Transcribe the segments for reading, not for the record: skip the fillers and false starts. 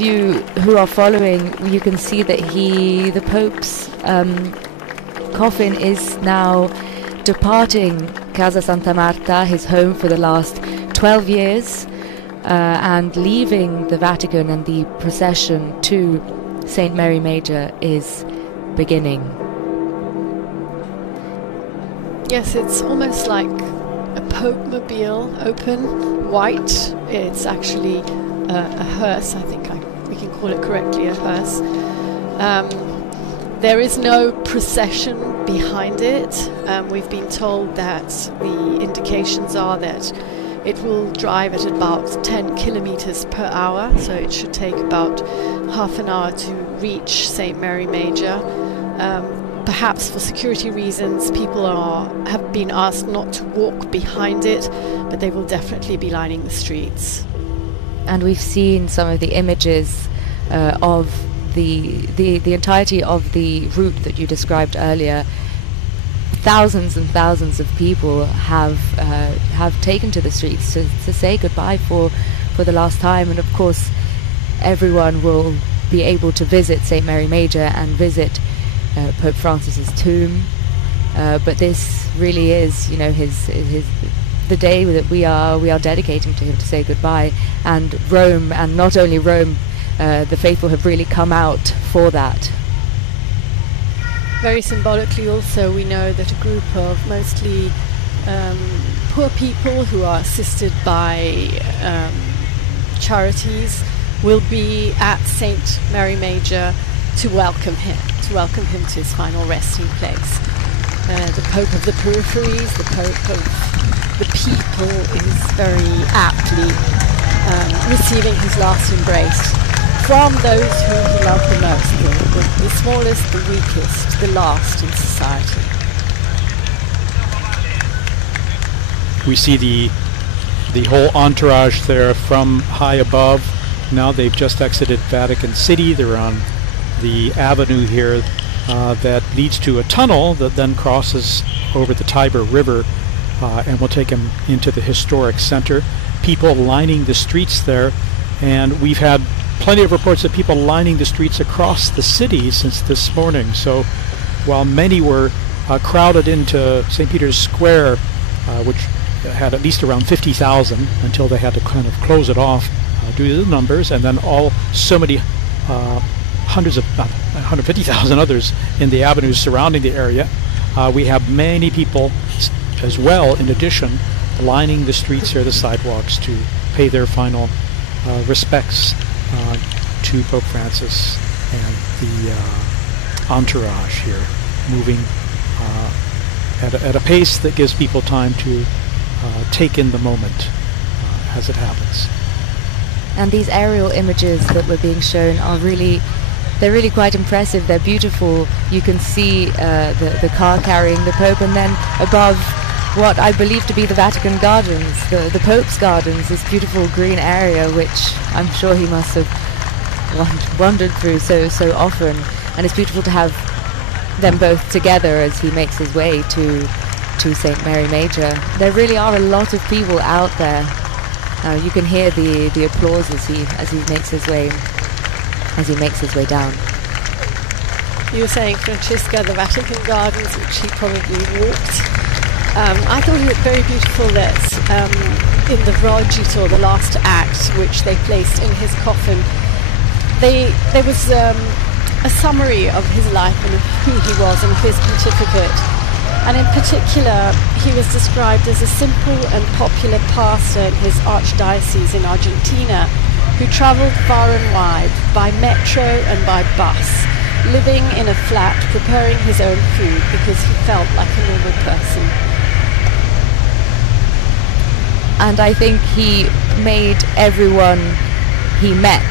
of you who are following, you can see that the Pope's coffin is now departing Casa Santa Marta, his home for the last 12 years, and leaving the Vatican, and the procession to St. Mary Major is beginning. Yes, it's almost like a Pope-mobile, open, white. It's actually a hearse, I think we can call it correctly, a hearse. There is no procession behind it. We've been told that the indications are that it will drive at about 10 kilometers per hour, so it should take about half an hour to reach St. Mary Major. Perhaps for security reasons, people have been asked not to walk behind it, but they will definitely be lining the streets. And we've seen some of the images of the entirety of the route that you described earlier. Thousands and thousands of people have taken to the streets to say goodbye for the last time, and of course everyone will be able to visit St. Mary Major and visit Pope Francis's tomb, but this really is, his the day that we are dedicating to him to say goodbye. And Rome, and not only Rome, the faithful have really come out for that. Very symbolically also, we know that a group of mostly poor people who are assisted by charities will be at St. Mary Major to welcome him to his final resting place. The Pope of the peripheries, the Pope of the people, is very aptly receiving his last embrace from those whom he loved the most, the smallest, the weakest, the last in society. We see the whole entourage there from high above. Now they've just exited Vatican City. They're on the avenue here that leads to a tunnel that then crosses over the Tiber River and will take them into the historic center. People lining the streets there, and we've had plenty of reports of people lining the streets across the city since this morning. So while many were crowded into St. Peter's Square, which had at least around 50,000 until they had to kind of close it off due to the numbers, and then so many hundreds of 150,000 others in the avenues surrounding the area. We have many people as well, in addition, lining the streets here, the sidewalks, to pay their final respects to Pope Francis and the entourage here, moving at a pace that gives people time to take in the moment as it happens. And these aerial images that were being shown are they're really quite impressive. They're beautiful. You can see the car carrying the Pope, and then above what I believe to be the Vatican Gardens, the Pope's Gardens, this beautiful green area which I'm sure he must have wandered through so often. And it's beautiful to have them both together as he makes his way to St. Mary Major. There really are a lot of people out there. You can hear the applause as he makes his way down. You were saying, Francesca, the Vatican Gardens, which he probably walked. I thought it very beautiful that in the Rogito, the last act, which they placed in his coffin, there was a summary of his life and of who he was and of his pontificate. And in particular, he was described as a simple and popular pastor in his archdiocese in Argentina, who travelled far and wide by metro and by bus, living in a flat, preparing his own food because he felt like a normal person. And I think he made everyone he met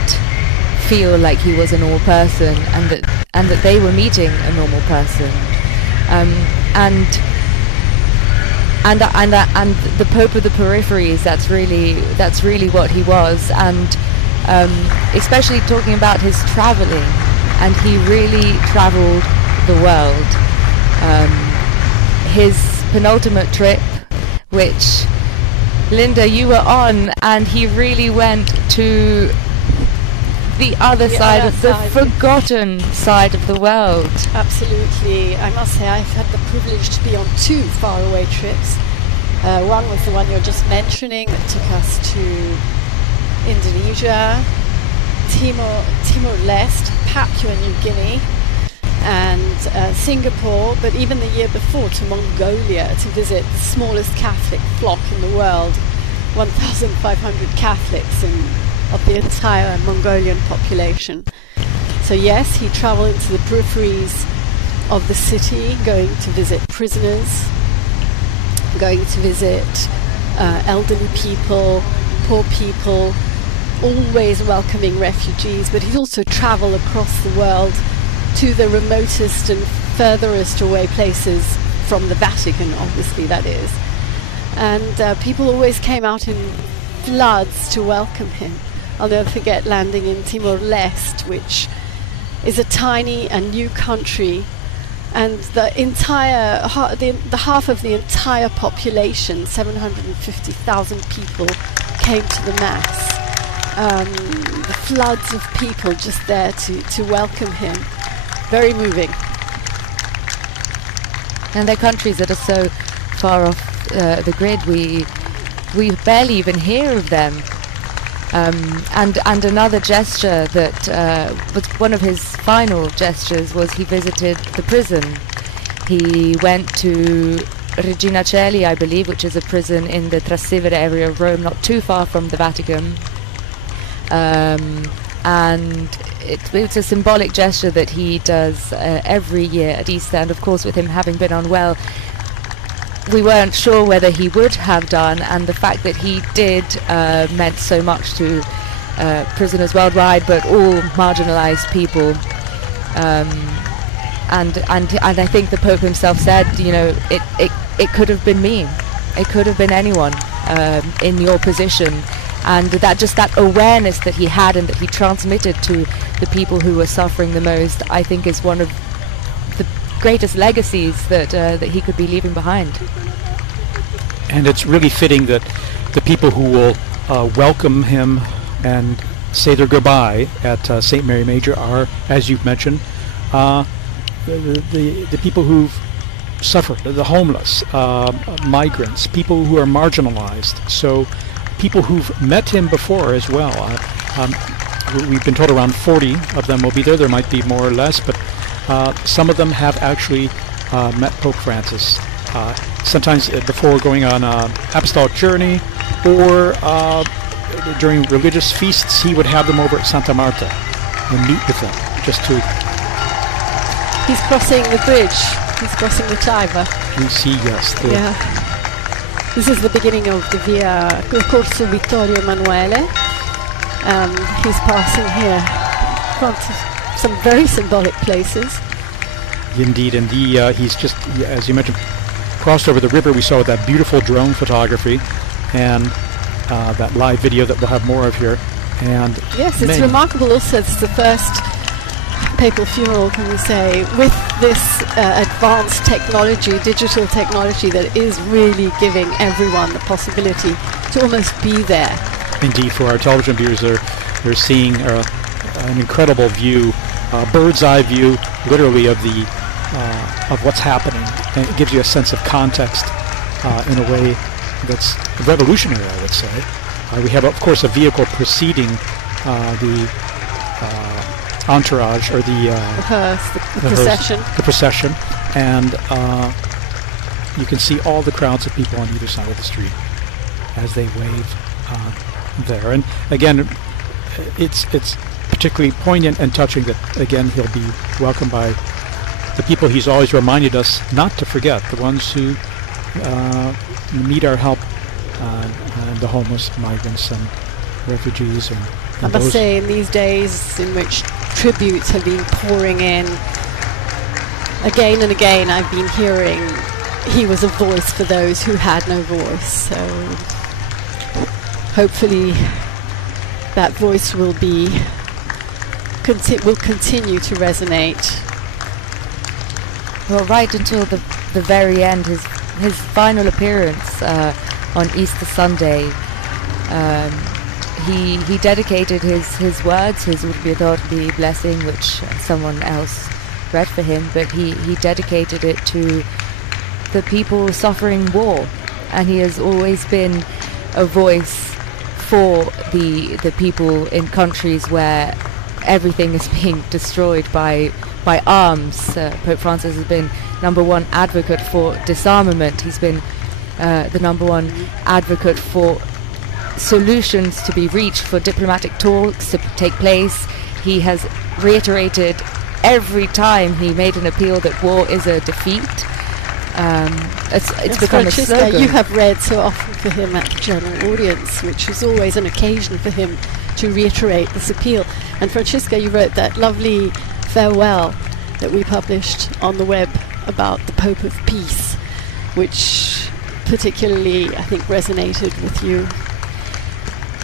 feel like he was a normal person, and that they were meeting a normal person. And the Pope of the peripheries, that's really what he was. And especially talking about his traveling, and he really traveled the world. His penultimate trip, which Linda, you were on, and he really went to the other side of the forgotten side of the world. Absolutely. I must say I've had the privilege to be on 2 faraway trips. One was the one you're just mentioning that took us to Indonesia, Timor-Leste, Papua New Guinea, and Singapore, but even the year before to Mongolia to visit the smallest Catholic flock in the world, 1,500 Catholics of the entire Mongolian population. So yes, he travelled into the peripheries of the city, going to visit prisoners, going to visit elderly people, poor people, always welcoming refugees, but he's also travelled across the world to the remotest and furthest away places from the Vatican, obviously, that is. And people always came out in floods to welcome him. I'll never forget landing in Timor-Leste, which is a tiny and new country, and the entire the half of the entire population, 750,000 people, came to the mass. The floods of people just there to welcome him. Very moving. And they're countries that are so far off the grid, we barely even hear of them. And another gesture that was one of his final gestures was he visited the prison. He went to Regina Coeli, I believe, which is a prison in the Trastevere area of Rome, not too far from the Vatican. And it's a symbolic gesture that he does every year at Easter, and of course with him having been unwell, we weren't sure whether he would have done, and the fact that he did meant so much to prisoners worldwide, but all marginalized people. And I think the Pope himself said, you know, it could have been me, it could have been anyone in your position. And that awareness that he had and that he transmitted to the people who were suffering the most, I think is one of the greatest legacies that he could be leaving behind. And it's really fitting that the people who will welcome him and say their goodbye at St. Mary Major are, as you've mentioned, the people who've suffered, the homeless, migrants, people who are marginalized. So people who've met him before as well. We've been told around 40 of them will be there. There might be more or less, but some of them have actually met Pope Francis. Sometimes before going on an apostolic journey, or during religious feasts, he would have them over at Santa Marta and meet with them, just to... He's crossing the bridge. He's crossing the Tiber. We see, yes. Yeah. This is the beginning of the Via Corso Vittorio Emanuele. He's passing here in front of some very symbolic places. Indeed, and he's just, as you mentioned, crossed over the river. We saw that beautiful drone photography and that live video that we'll have more of here. And yes, it's remarkable also. It's the first papal funeral, can we say, with this advanced technology, digital technology, that is really giving everyone the possibility to almost be there. Indeed, for our television viewers, they're seeing an incredible view, bird's eye view, literally, of what's happening, and it gives you a sense of context in a way that's revolutionary, I would say. We have, of course, a vehicle preceding the entourage, or the procession. The procession, and you can see all the crowds of people on either side of the street as they wave there. And again, it's particularly poignant and touching that, again, he'll be welcomed by the people he's always reminded us not to forget, the ones who need our help, the homeless, migrants, and refugees. And I must say, in these days in which tributes have been pouring in, again and again I've been hearing he was a voice for those who had no voice. So hopefully that voice will continue to resonate. Well, right until the very end, his final appearance on Easter Sunday, he dedicated his words, his Urbi et Orbi blessing, which someone else read for him, but he dedicated it to the people suffering war, and he has always been a voice for the people in countries where everything is being destroyed by arms. Pope Francis has been number one advocate for disarmament. He's been the number one advocate for solutions to be reached, for diplomatic talks to take place. He has reiterated every time he made an appeal that war is a defeat. It's become a slogan. You have read so often for him at the general audience, which is always an occasion for him to reiterate this appeal. And Francesca, you wrote that lovely farewell that we published on the web about the Pope of Peace, which particularly, I think, resonated with you.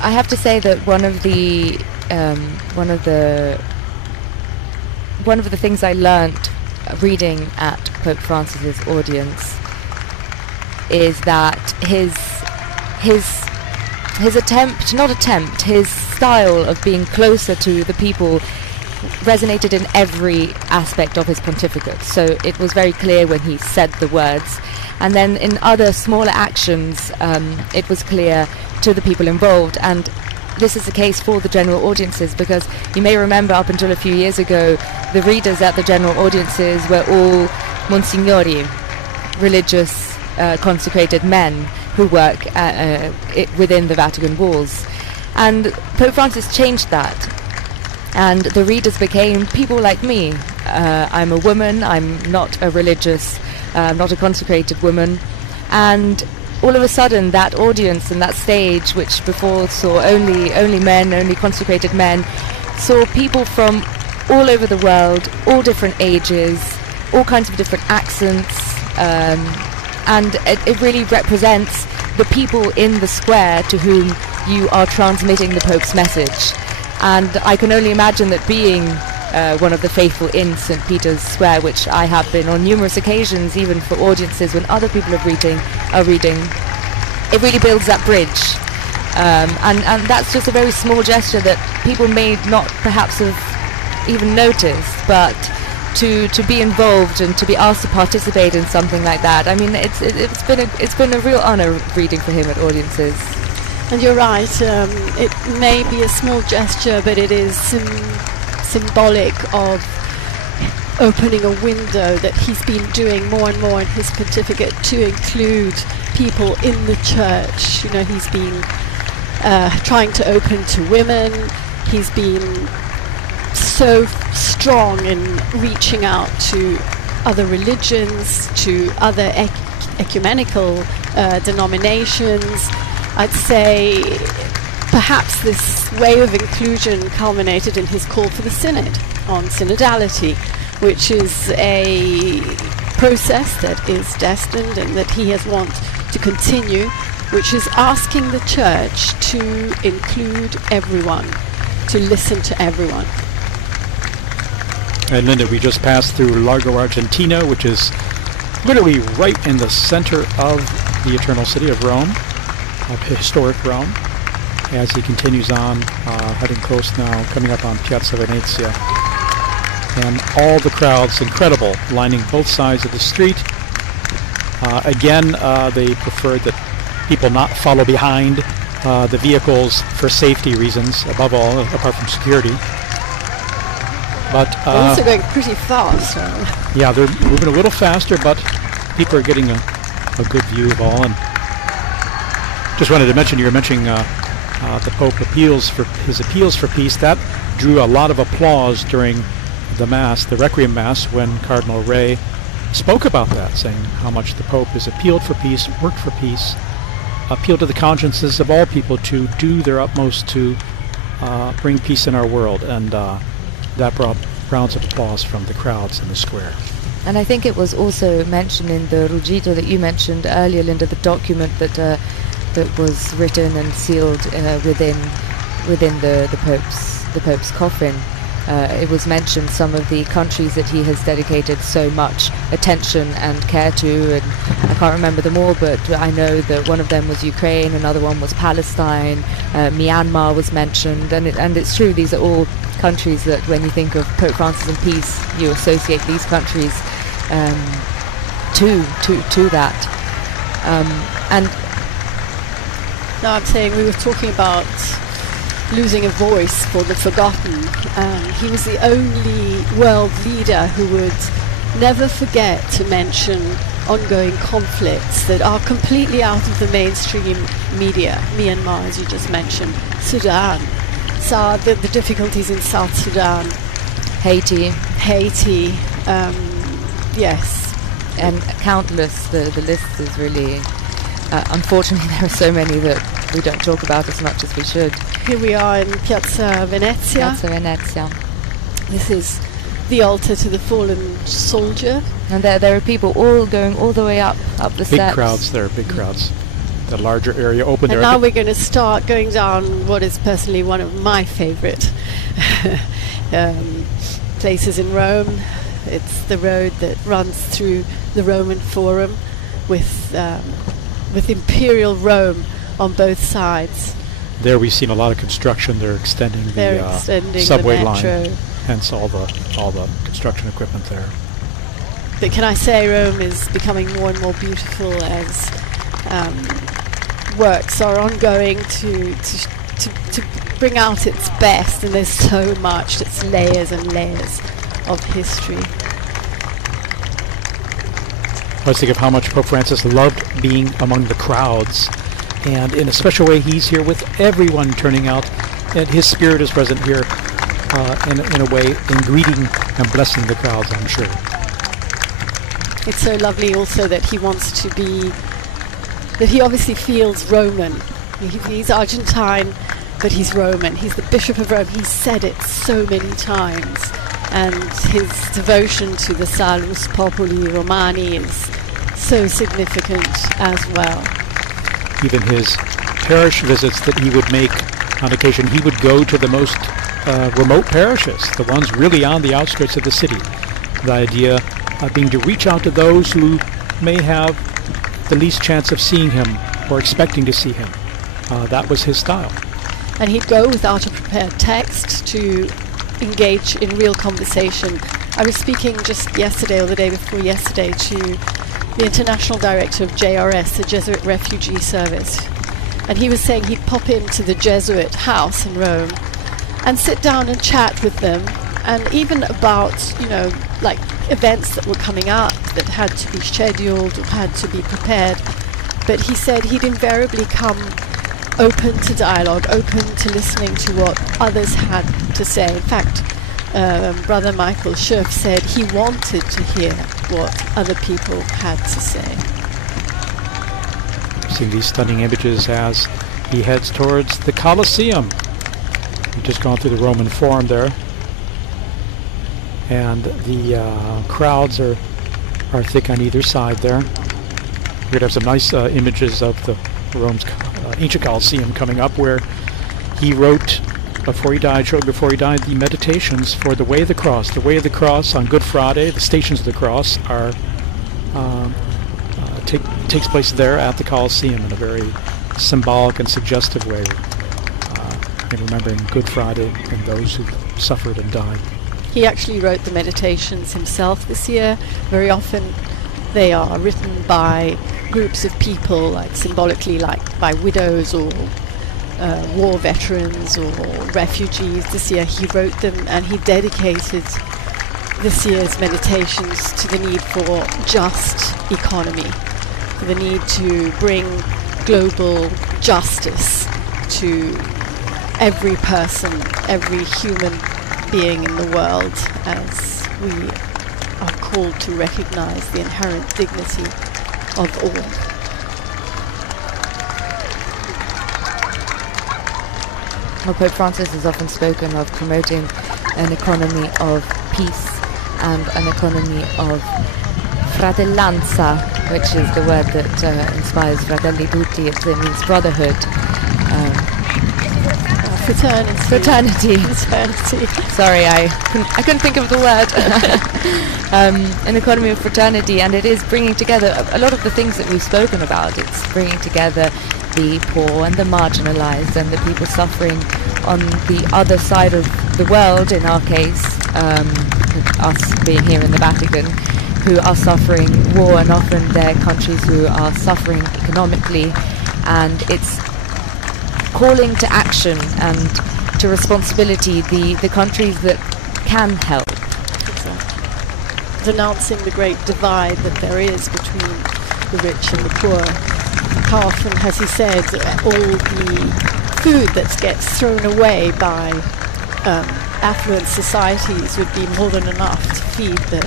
I have to say that one of the things I learnt reading at Pope Francis's audience is that his style of being closer to the people resonated in every aspect of his pontificate. So it was very clear when he said the words, and then in other smaller actions it was clear to the people involved. And this is the case for the general audiences, because you may remember up until a few years ago the readers at the general audiences were all Monsignori, religious consecrated men who work within the Vatican walls. And Pope Francis changed that, and the readers became people like me. I'm a woman, I'm not a religious, not a consecrated woman, and all of a sudden that audience and that stage, which before saw only men, only consecrated men, saw people from all over the world, all different ages, all kinds of different accents, and it really represents the people in the square to whom you are transmitting the Pope's message. And I can only imagine that being one of the faithful in St. Peter's Square, which I have been on numerous occasions, even for audiences when other people are reading, it really builds that bridge. And that's just a very small gesture that people may not perhaps have even noticed, but to be involved and to be asked to participate in something like that, I mean, it's been a real honour reading for him at audiences. And you're right, it may be a small gesture, but it is symbolic of opening a window that he's been doing more and more in his pontificate to include people in the church. You know, he's been trying to open to women. He's been so strong in reaching out to other religions, to other ecumenical denominations. I'd say perhaps this way of inclusion culminated in his call for the Synod on synodality, which is a process that is destined and that he has wanted to continue, which is asking the church to include everyone, to listen to everyone. And Linda, we just passed through Largo Argentina, which is literally right in the center of the Eternal City of Rome, of historic Rome, as he continues on, heading close now, coming up on Piazza Venezia. And all the crowds, incredible, lining both sides of the street. Again, they preferred that people not follow behind the vehicles for safety reasons, above all, apart from security. But they're also going pretty fast. Yeah, they're moving a little faster, but people are getting a good view of all. And just wanted to mention, you were mentioning the Pope appeals for peace. That drew a lot of applause during the Mass, the Requiem Mass, when Cardinal Ray spoke about that, saying how much the Pope has appealed for peace, worked for peace, appealed to the consciences of all people to do their utmost to bring peace in our world. And that brought rounds of applause from the crowds in the square. And I think it was also mentioned in the Ruggito that you mentioned earlier, Linda, the document that was written and sealed within the Pope's coffin. it was mentioned some of the countries that he has dedicated so much attention and care to, and I can't remember them all, but I know that one of them was Ukraine, another one was Palestine, Myanmar was mentioned, and it's true, these are all countries that when you think of Pope Francis and peace, you associate these countries to that. And no, I'm saying we were talking about losing a voice for the forgotten. He was the only world leader who would never forget to mention ongoing conflicts that are completely out of the mainstream media. Myanmar, as you just mentioned, Sudan, the difficulties in South Sudan, Haiti, yes, and countless. The list is really unfortunately there are so many that we don't talk about as much as we should. Here we are in Piazza Venezia. This is the altar to the fallen soldier. And there are people all going all the way up the steps. Big crowds there, big crowds. The larger area open there. And now we're going to start going down what is personally one of my favorite places in Rome. It's the road that runs through the Roman Forum with Imperial Rome on both sides. There we've seen a lot of construction. They're extending the subway line, hence all the construction equipment there. But can I say Rome is becoming more and more beautiful as works are ongoing to bring out its best, and there's so much. It's layers and layers of history. I was thinking of how much Pope Francis loved being among the crowds, and in a special way he's here with everyone turning out, and his spirit is present here in a way in greeting and blessing the crowds, I'm sure. It's so lovely also that he wants to be, that he obviously feels Roman. He's Argentine, but he's Roman. He's the Bishop of Rome. He's said it so many times. And his devotion to the Salus Populi Romani is so significant as well. Even his parish visits that he would make on occasion, he would go to the most remote parishes, the ones really on the outskirts of the city. The idea being to reach out to those who may have the least chance of seeing him or expecting to see him. That was his style. And he'd go without a prepared text to engage in real conversation. I was speaking just yesterday or the day before yesterday to the international director of JRS, the Jesuit Refugee Service, and he was saying he'd pop into the Jesuit house in Rome and sit down and chat with them, and even about, like events that were coming up that had to be scheduled or had to be prepared. But he said he'd invariably come open to dialogue, open to listening to what others had to say. In fact, Brother Michael Schiff said he wanted to hear what other people had to say. Seeing these stunning images as he heads towards the Colosseum. We've just gone through the Roman Forum there, and the crowds are thick on either side there. We're going to have some nice images of the Rome's ancient Colosseum coming up, where he wrote shortly before he died, the meditations for the Way of the Cross. The Way of the Cross on Good Friday, the Stations of the Cross are takes place there at the Colosseum in a very symbolic and suggestive way, in remembering Good Friday and those who suffered and died. He actually wrote the meditations himself this year. Very often they are written by groups of people, like symbolically, like by widows or war veterans or refugees. This year he wrote them, and he dedicated this year's meditations to the need for just economy, for the need to bring global justice to every person, every human being in the world, as we are called to recognize the inherent dignity of all. Well, Pope Francis has often spoken of promoting an economy of peace and an economy of fratellanza, which is the word that inspires Fratelli Tutti. It means brotherhood. Fraternity. Sorry, I couldn't think of the word. An economy of fraternity, and it is bringing together a lot of the things that we've spoken about. It's bringing together the poor and the marginalized and the people suffering on the other side of the world, in our case, us being here in the Vatican, who are suffering war, and often they're countries who are suffering economically, and it's calling to action and to responsibility the countries that can help. Exactly. Denouncing the great divide that there is between the rich and the poor. How often has he said all the food that gets thrown away by affluent societies would be more than enough to feed the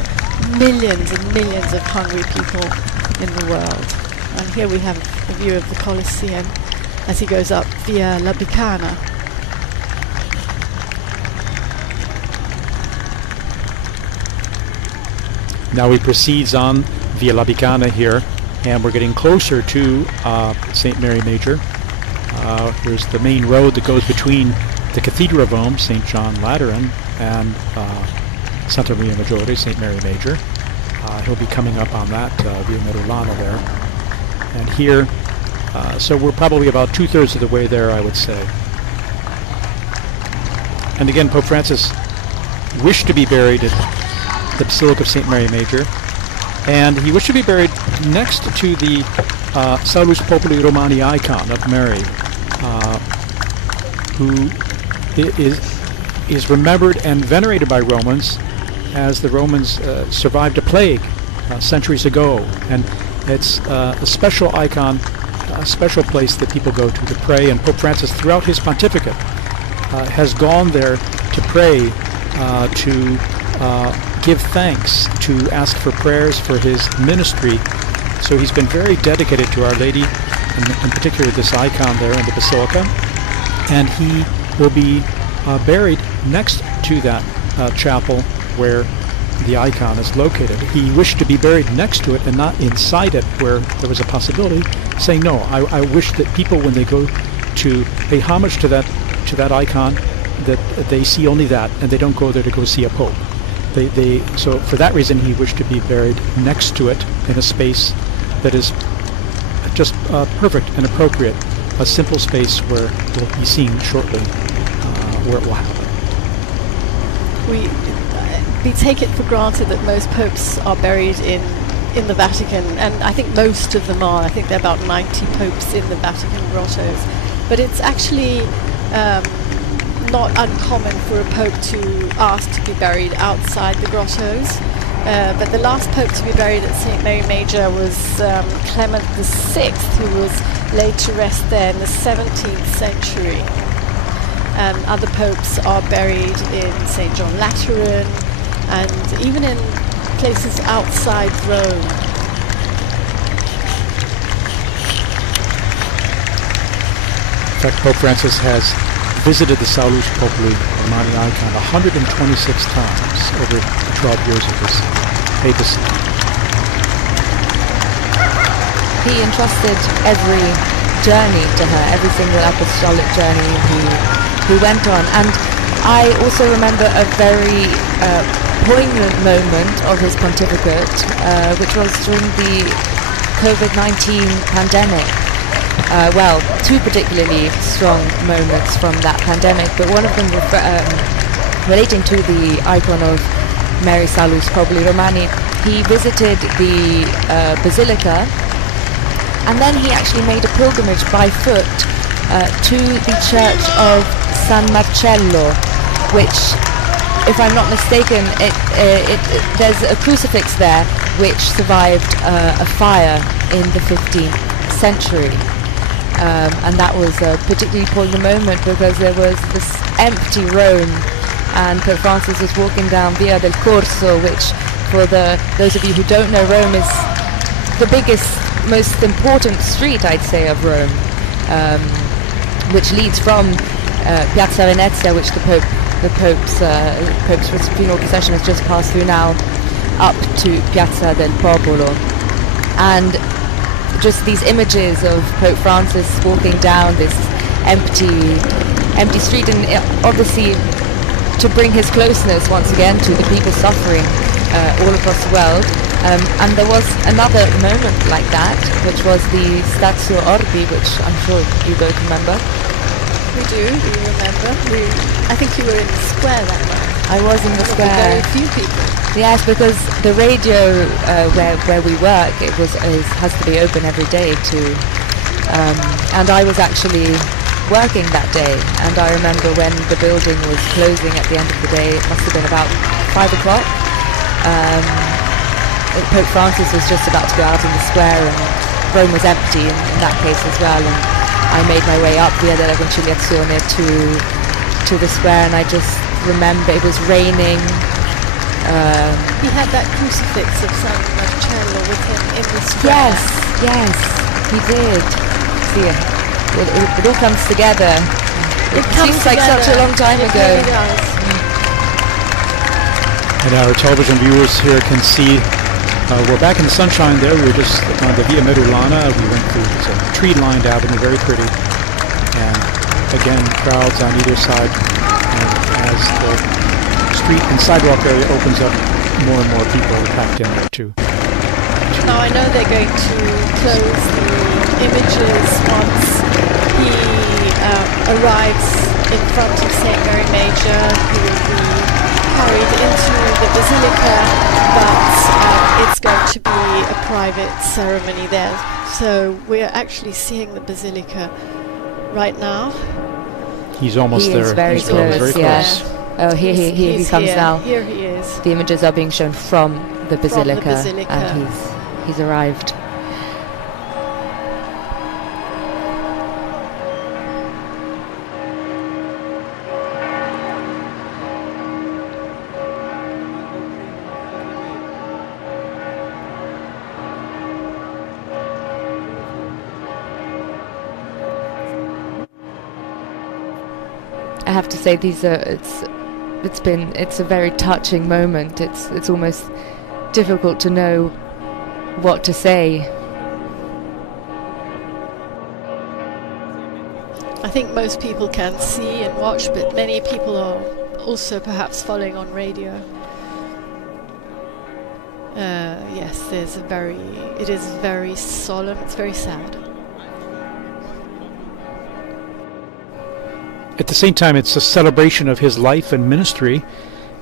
millions and millions of hungry people in the world. And here we have a view of the Colosseum as he goes up via La Bicana. Now he proceeds on via La Bicana here, and we're getting closer to St. Mary Major. Here's the main road that goes between the Cathedral of Rome, St. John Lateran, and Santa Maria Maggiore, St. Mary Major. He'll be coming up on that via Merulana there. And here, so we're probably about 2/3 of the way there, I would say. And again, Pope Francis wished to be buried at the Basilica of St. Mary Major, and he wished to be buried next to the Salus Populi Romani icon of Mary, who is remembered and venerated by Romans, as the Romans survived a plague centuries ago, and it's a special icon, a special place that people go to pray. And Pope Francis, throughout his pontificate, has gone there to pray, to give thanks, to ask for prayers for his ministry. So he's been very dedicated to Our Lady, in particular this icon there in the Basilica, and he will be buried next to that chapel where the icon is located. He wished to be buried next to it and not inside it, where there was a possibility, saying, no, I wish that people, when they go to pay homage to that icon, that they see only that, and they don't go there to go see a pope. So for that reason, he wished to be buried next to it in a space that is just perfect and appropriate, a simple space where we'll be seeing shortly where it will happen. We take it for granted that most popes are buried in the Vatican, and I think most of them are. I think there are about 90 popes in the Vatican grottos. But it's actually not uncommon for a pope to ask to be buried outside the grottos. But the last pope to be buried at St. Mary Major was Clement VI, who was laid to rest there in the 17th century. Other popes are buried in St. John Lateran, and even in places outside Rome. In fact, Pope Francis has visited the Salus Populi Romani icon 126 times over the 12 years of his papacy. He entrusted every journey to her, every single apostolic journey he went on. And I also remember a very poignant moment of his pontificate, which was during the COVID-19 pandemic. Well, two particularly strong moments from that pandemic, but one of them relating to the icon of Mary Salus Populi Romani. He visited the Basilica, and then he actually made a pilgrimage by foot to the church of San Marcello, which, if I'm not mistaken, there's a crucifix there which survived a fire in the 15th century. And that was a particularly poignant moment because there was this empty Rome, and Pope Francis was walking down Via del Corso, which, for those of you who don't know, Rome is the biggest, most important street, I'd say, of Rome, which leads from Piazza Venezia, which the Pope's funeral procession has just passed through now, up to Piazza del Popolo. And just these images of Pope Francis walking down this empty empty street, and obviously to bring his closeness once again to the people suffering all across the world. And there was another moment like that, which was the Statue Orbi, which I'm sure you both remember. We do, we remember. I think you were in the square that night. I was in the square. Very few people. Yes, because the radio where we work, has to be open every day and I was actually working that day, and I remember when the building was closing at the end of the day, it must have been about 5 o'clock. Pope Francis was just about to go out in the square, and Rome was empty in that case as well, and I made my way up Via della Conciliazione to the square, and I just remember it was raining. He had that crucifix of San Marcello with him in the square. Yes, he did. See, it all comes together. It seems like such a long time ago. It really does. And our television viewers here can see we're back in the sunshine there. We were just on the Via Merulana. We went through a tree-lined avenue, very pretty. And again, crowds on either side. And as the street and sidewalk area opens up, more and more people are packed in there too. Now I know they're going to close the images once he arrives in front of St. Mary Major. He will be carried into the Basilica, but it's going to be a private ceremony there. So we're actually seeing the Basilica right now. He's almost there. Is very He's close, very close. Oh, here he comes here. now. Here he is. The images are being shown from the Basilica, and he's arrived. I have to say, it's a very touching moment. It's almost difficult to know what to say. I think most people can see and watch, but many people are also perhaps following on radio. Yes, it is very solemn. It's very sad. At the same time, it's a celebration of his life and ministry,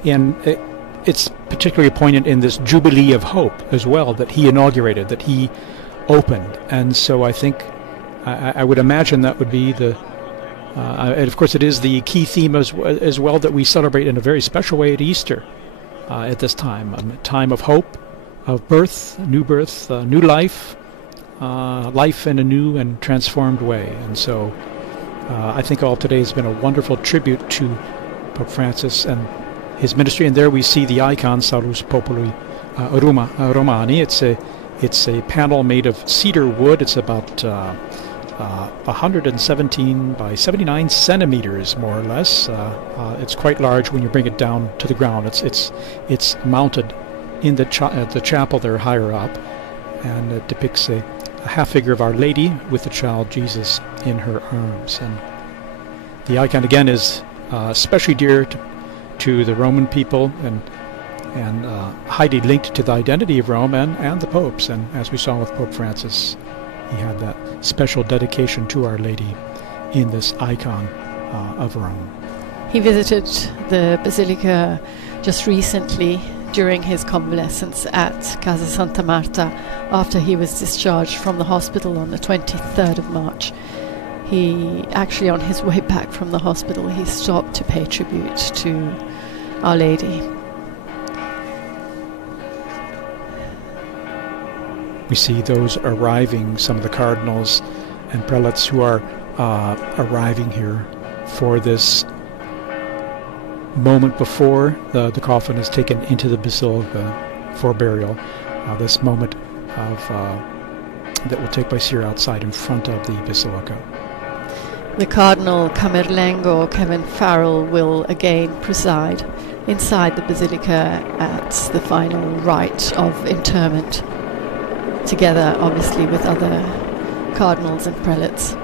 and it's particularly poignant in this Jubilee of Hope as well, that he inaugurated, that he opened. And so I think, I would imagine that would be and of course it is the key theme as well that we celebrate in a very special way at Easter at this time, a time of hope, of birth, new life, life in a new and transformed way. And so I think all today has been a wonderful tribute to Pope Francis and his ministry. And there we see the icon Salus Populi Romani. It's a panel made of cedar wood. It's about 117 by 79 centimeters, more or less. It's quite large when you bring it down to the ground. It's mounted in the chapel there higher up, and it depicts a half figure of Our Lady with the child Jesus in her arms. And the icon again is especially dear to the Roman people and highly linked to the identity of Rome and the popes. And as we saw with Pope Francis, he had that special dedication to Our Lady in this icon of Rome. He visited the Basilica just recently during his convalescence at Casa Santa Marta after he was discharged from the hospital on the 23rd of March. He actually, on his way back from the hospital, he stopped to pay tribute to Our Lady. We see those arriving, some of the cardinals and prelates who are arriving here for this moment before the coffin is taken into the basilica for burial. This moment that will take place here outside in front of the basilica. The Cardinal Camerlengo, Kevin Farrell, will again preside inside the basilica at the final rite of interment, together obviously with other cardinals and prelates.